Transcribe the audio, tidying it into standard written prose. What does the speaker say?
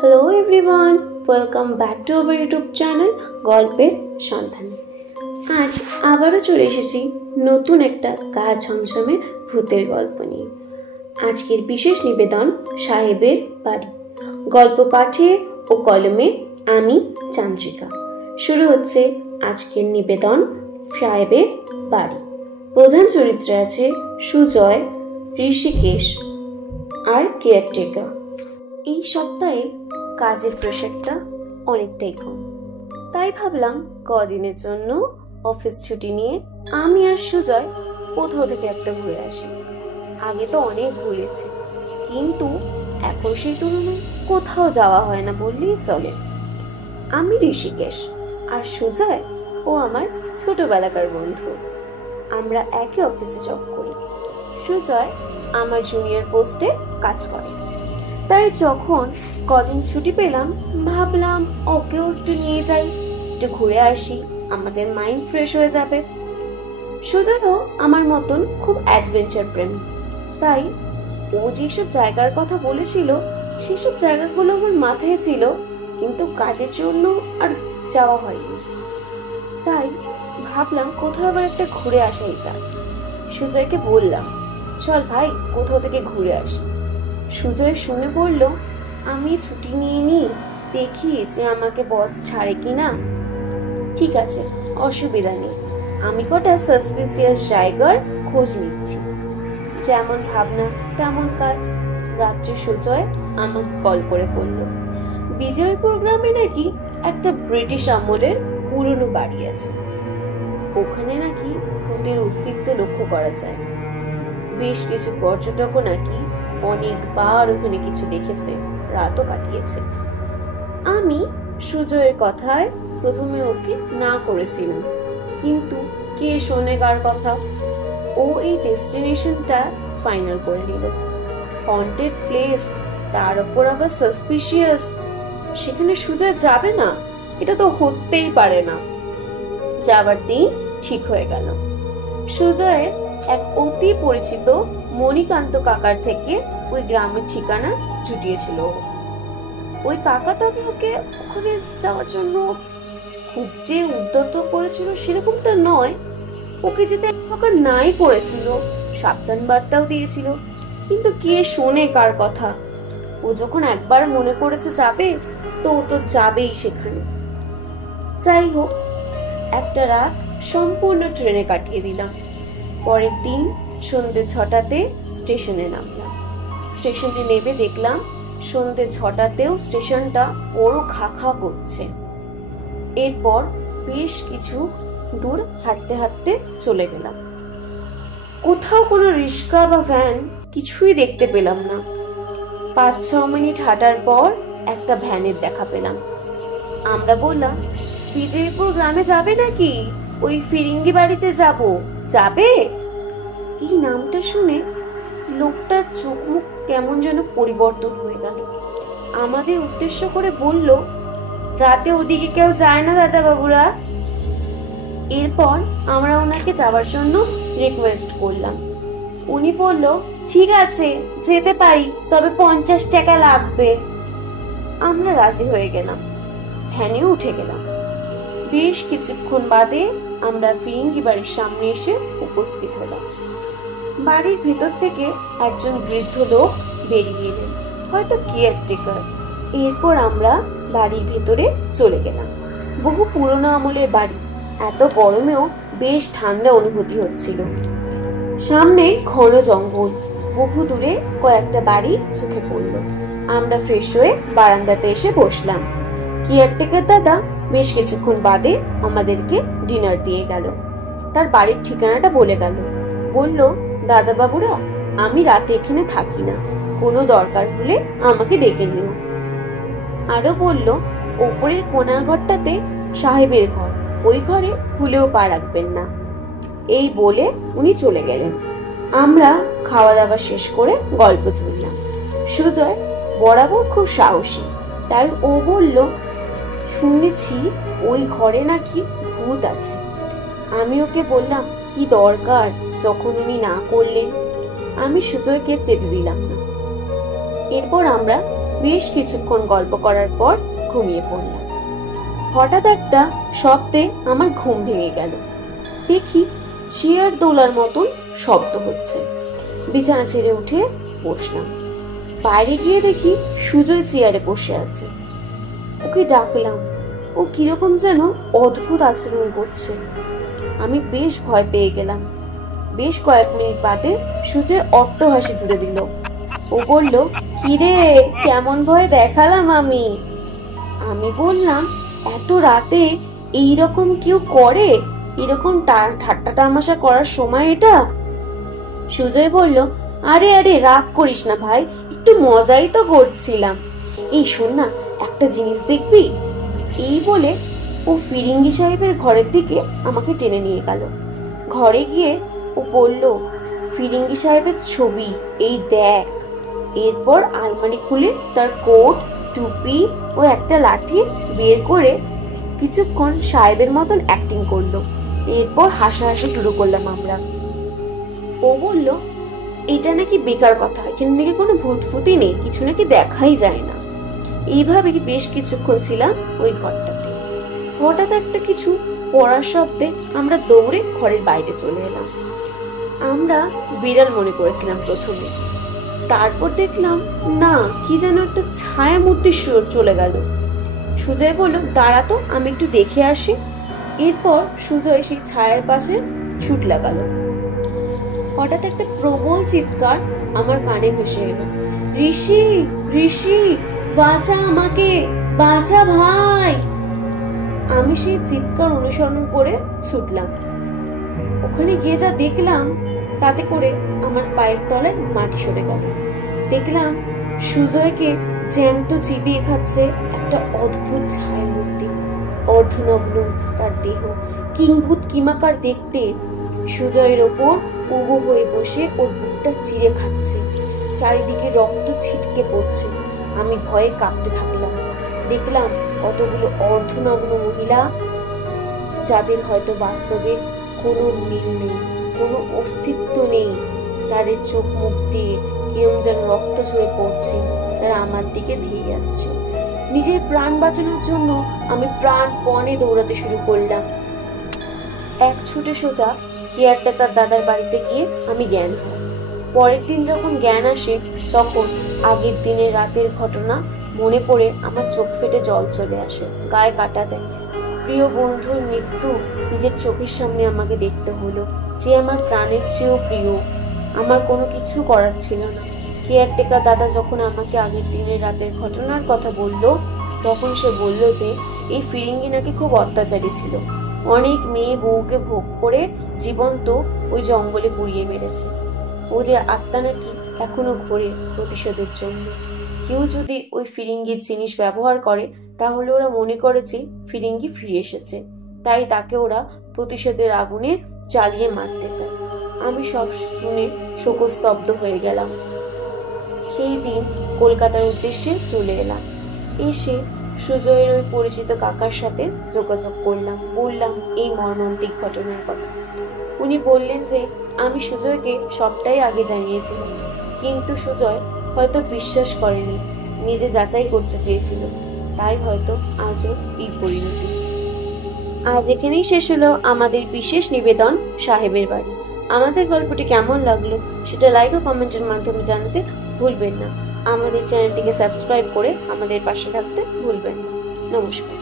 Hello everyone, welcome back to our YouTube channel গল্পের সন্ধানে। আজ আবারও চলে এসেছি নতুন একটা গা ঝমঝমে ভূতের গল্প নিয়ে। আজকের বিশেষ নিবেদন সাহেবের বাড়ি। গল্প পাঠে ও কলমে আমি চান্দ্রিকা। শুরু হচ্ছে আজকের নিবেদন সাহেবের বাড়ি। প্রধান চরিত্রে আছে সুজয়, ঋষিকেশ আর কেয়ারটেকার। এই সপ্তাহে কাজের প্রেশারটা অনেকটাই কম, তাই ভাবলাম কদিনের জন্য অফিস ছুটি নিয়ে আমি আর সুজয় কোথাও থেকে একটা ঘুরে আসি। আগে তো অনেক ঘুরেছি, কিন্তু এখন সেই তুলনায় কোথাও যাওয়া হয় না বললেই চলে। আমি ঋষিকেশ আর সুজয় ও আমার ছোটবেলাকার বন্ধু। আমরা একই অফিসে জব করি। সুজয় আমার জুনিয়র পোস্টে কাজ করে, তাই যখন কদিন ছুটি পেলাম ভাবলাম ওকেও একটু নিয়ে যাই, একটু ঘুরে আসি, আমাদের মাইন্ড ফ্রেশ হয়ে যাবে। সুজয়ও আমার মতন খুব অ্যাডভেঞ্চার প্রেমী, তাই ও যেসব জায়গার কথা বলেছিল সেসব জায়গাগুলো আমার মাথায় ছিল, কিন্তু কাজের জন্য আর যাওয়া হয়নি। তাই ভাবলাম কোথাও আবার একটা ঘুরে আসাই যাক। সুজয়কে বললাম, চল ভাই কোথাও থেকে ঘুরে আসি। সুজয় শুনে বলল, আমি ছুটি নিয়ে নি, দেখি যে আমাকে বস ছাড়ে কিনা। ঠিক আছে, অসুবিধা নেই, আমি কটা সাসপিসিয়াস জায়গার খোঁজ নিচ্ছি। যেমন ভাবনা তেমন কাজ। রাত্রে সুজয় আমাকে কল করে বলল, বিজয়পুর গ্রামে নাকি একটা ব্রিটিশ আমলের পুরনো বাড়ি আছে, ওখানে নাকি ভূতের অস্তিত্ব লক্ষ্য করা যায়। বেশ কিছু পর্যটকও নাকি অনেকবার ওখানে কিছু দেখেছে, রাতও কাটিয়েছে। আমি সুজয়ের কথায় প্রথমে ওকে না করেছিলাম, কিন্তু কে শোনে কার কথা। ও এই ডেস্টিনেশনটা ফাইনাল করে নিল। হন্টেড প্লেস, তার উপর আবার সাসপিশিয়াস, সেখানে সুজয় যাবে না এটা তো হতেই পারে না। যাবার দিন ঠিক হয়ে গেল। সুজয়ের এক অতি পরিচিত মণিকান্ত কাকার থেকে ওই গ্রামের ঠিকানা জুটিয়েছিল। ওই কাকা তবে ওকে ওখানে যাওয়ার জন্য খুব যে উদ্যত করেছিল সেরকমটা নয়, ওকে যেতে এক প্রকার নাই করেছিল, সাবধান বার্তাও দিয়েছিল, কিন্তু কে শোনে কার কথা। ও যখন একবার মনে করেছে যাবে তো ও তো যাবেই সেখানে। যাই হোক, একটা রাত সম্পূর্ণ ট্রেনে কাটিয়ে দিলাম। পরের দিন সন্ধ্যে 6টাতে স্টেশনে নামলাম। স্টেশনে নেমে দেখলাম সন্ধ্যে 6টাতেও স্টেশনটা বড় খা খা করছে। এরপর বেশ কিছু দূর হাঁটতে হাঁটতে চলে গেলাম। কোথাও কোনো রিক্সা বা ভ্যান কিছুই দেখতে পেলাম না। 5-6 মিনিট হাঁটার পর একটা ভ্যানের দেখা পেলাম। আমরা বললাম, বিজয়পুর গ্রামে যাবে নাকি? ওই ফিরিঙ্গি বাড়িতে যাবে? এই নামটা শুনে লোকটার চোখ মুখ কেমন যেন পরিবর্তন হয়ে গেল। আমাদের উদ্দেশ্য করে বলল, রাতে ওদিকে কেউ যায় না দাদা বাবুরা। এরপর আমরা ওনাকে যাওয়ার জন্য রিকোয়েস্ট করলাম। উনি বলল, ঠিক আছে যেতে পারি, তবে 50 টাকা লাগবে। আমরা রাজি হয়ে গেলাম, ভ্যানেও উঠে গেলাম। বেশ কিছুক্ষণ বাদে আমরা ফিরিঙ্গি বাড়ির সামনে এসে উপস্থিত হলাম। বাড়ির ভেতর থেকে একজন বৃদ্ধ লোক বেরিয়ে এলেন, হয়তো কেয়ারটেকার। এরপর আমরা বাড়ির ভেতরে চলে গেলাম। বহু পুরনো আমলের বাড়ি, এত গরমেও বেশ ঠান্ডা অনুভূতি হচ্ছিল। সামনে ঘন জঙ্গল, বহু দূরে কয়েকটা বাড়ি চোখে পড়ল। আমরা ফ্রেশ হয়ে বারান্দাতে এসে বসলাম। কেয়ারটেকার দাদা বেশ কিছুক্ষণ বাদে আমাদেরকে ডিনার দিয়ে গেল। তার বাড়ির ঠিকানাটা বলে গেল। বলল, দাদা বাবুরা, আমি রাতে এখানে থাকি না, কোনো দরকার হলে আমাকে ডেকে নিও। আরো বলল, ওপরের কোণার ঘরটাতে সাহেবের ঘর, ওই ঘরে ভুলেও পা রাখবেন না। এই বলে উনি চলে গেলেন। আমরা খাওয়া দাওয়া শেষ করে গল্প চললাম। সুজয় বরাবর খুব সাহসী, তাই ও বলল, শুনেছি ওই ঘরে নাকি ভূত আছে। আমি ওকে বললাম, কি দরকার যখন উনি না করলেন। আমি সুজয়কে যেতে দিলাম না। এরপর আমরা বেশ কিছুক্ষণ গল্প করার পর ঘুমিয়ে পড়লাম। হঠাৎ একটা শব্দে আমার ঘুম ভেঙে গেল। দেখি চেয়ার দোলার মতন শব্দ হচ্ছে। বিছানা ছেড়ে উঠে বসলাম। বাইরে গিয়ে দেখি সুজয় চেয়ারে বসে আছে। ওকে ডাকলাম, ও কিরকম যেন অদ্ভুত আচরণ করছে। আমি বেশ ভয় পেয়ে গেলাম। বেশ কয়েক মিনিট বাদে সুজয় অট্টহাসি জুড়ে দিল। ও বলল, কিরে, কেমন ভয় দেখালাম আমি? আমি বললাম, এত রাতে এইরকম কেউ করে? এরকম ঠাট্টা তামাশা করার সময় এটা? সুজয় বলল, আরে আরে রাগ করিস না ভাই, একটু মজাই তো করছিলাম। এই শোন না, একটা জিনিস দেখবি? এই বলে ও ফিরিঙ্গি সাহেবের ঘরের দিকে আমাকে টেনে নিয়ে গেল। ঘরে গিয়ে ও বলল, ফিরিঙ্গি সাহেবের ছবি, এই দেখ। এরপর আলমারি খুলে তার কোট, টুপি ও একটা লাঠি বের করে কিছুক্ষণ সাহেবের মতন অ্যাক্টিং করলো। এরপর হাসাহাসি শুরু করলাম আমরা। ও বলল, এটা নাকি বেকার কথা, এখানে নাকি কোনো ভূত ফুতি নেই, কিছু নাকি দেখাই যায় না। এইভাবে বেশ কিছুক্ষণ ছিলাম ওই ঘরটাতে। হঠাৎ একটা কিছু পড়ার শব্দে আমরা দৌড়ে ঘরের বাইরে চলে এলাম। আমরা বিড়াল মনে করেছিলাম প্রথমে, তারপর দেখলাম না, কি যেন একটা ছায়া মূর্তি চলে গেল। সুজয় বলল, দাঁড়া তো, আমি একটু দেখে আসি। এরপর সুজয় সেই ছায়ার পাশে ছুট লাগালো। হঠাৎ একটা প্রবল চিৎকার আমার কানে ভেসে এলো, ঋষি, ঋষি, বাঁচা আমাকে, বাঁচা ভাই। আমি সেই চিৎকার অনুসরণ করে ছুটলাম। ওখানে গিয়ে যা দেখলাম, তাতে করে আমার পায়ের তলায় মাটি সরে গেল। দেখলাম সুজয়কে জ্যান্ত চিবিয়ে খাচ্ছে একটা অদ্ভুত ছায়া মূর্তি। অর্ধনগ্ন তার দেহ, কিংভূত কিমাকার দেখতে। সুজয়ের ওপর উবু হয়ে বসে ওর বুকটা চিড়ে খাচ্ছে। চারিদিকে রক্ত ছিটকে পড়ছে। আমি ভয়ে কাঁপতে থাকলাম। দেখলাম কতগুলো অর্ধনগ্ন মহিলা, যাদের হয়তো বাস্তবে কোনো মিল নেই, কোনো অস্তিত্ব নেই, তাদের চোখ মুখ দিয়ে কেমন যেন রক্ত ঝরে পড়ছে। তারা আমার দিকে ধেয়ে আসছে। নিজের প্রাণ বাঁচানোর জন্য আমি প্রাণপণে দৌড়াতে শুরু করলাম। এক ছুটে সোজা কেয়ারটেকার দাদার বাড়িতে গিয়ে আমি জ্ঞান হই। পরের দিন যখন জ্ঞান আসে, তখন আগের দিনের রাতের ঘটনা মনে পড়ে আমার চোখ ফেটে জল চলে আসে, গায়ে কাটা দেয়। প্রিয় বন্ধুর মৃত্যু নিজের চোখের সামনে আমাকে দেখতে হলো, যে আমার প্রাণের চেয়েও প্রিয়। আমার কোনো কিছু করার ছিল না। কেয়ারটেকার দাদা যখন আমাকে আগের দিনের রাতের ঘটনার কথা বলল, তখন সে বলল যে এই ফিরিঙ্গি নাকি খুব অত্যাচারী ছিল। অনেক মেয়ে বউকে ভোগ করে জীবন্ত ওই জঙ্গলে পুড়িয়ে মেরেছে। ওদের আত্মা নাকি এখনো ঘোরে প্রতিশোধের জন্য। কেউ যদি ওই ফিরিঙ্গির জিনিস ব্যবহার করে, তাহলে ওরা মনে করে যে ফিরিঙ্গি ফিরে এসেছে, তাই তাকে ওরা প্রতিশোধের আগুনে জ্বালিয়ে মারতে চায়। আমি সব শুনে শোকস্তব্ধ হয়ে গেলাম। সেই দিন কলকাতার উদ্দেশ্যে চলে এলাম। এসে সুজয়ের ওই পরিচিত কাকার সাথে যোগাযোগ করলাম, বললাম এই মর্মান্তিক ঘটনার কথা। উনি বললেন যে আমি সুজয়কে সবটাই আগে জানিয়েছিলাম, কিন্তু সুজয় হয়তো বিশ্বাস করেনি, নিজে যাচাই করতে চেয়েছিল, তাই হয়তো আজও এই পরিণতি। আজ এখানেই শেষ হলো আমাদের বিশেষ নিবেদন সাহেবের বাড়ি। আমাদের গল্পটি কেমন লাগলো সেটা লাইক ও কমেন্টের মাধ্যমে জানাতে ভুলবেন না। আমাদের চ্যানেলটিকে সাবস্ক্রাইব করে আমাদের পাশে থাকতে ভুলবেন না। নমস্কার।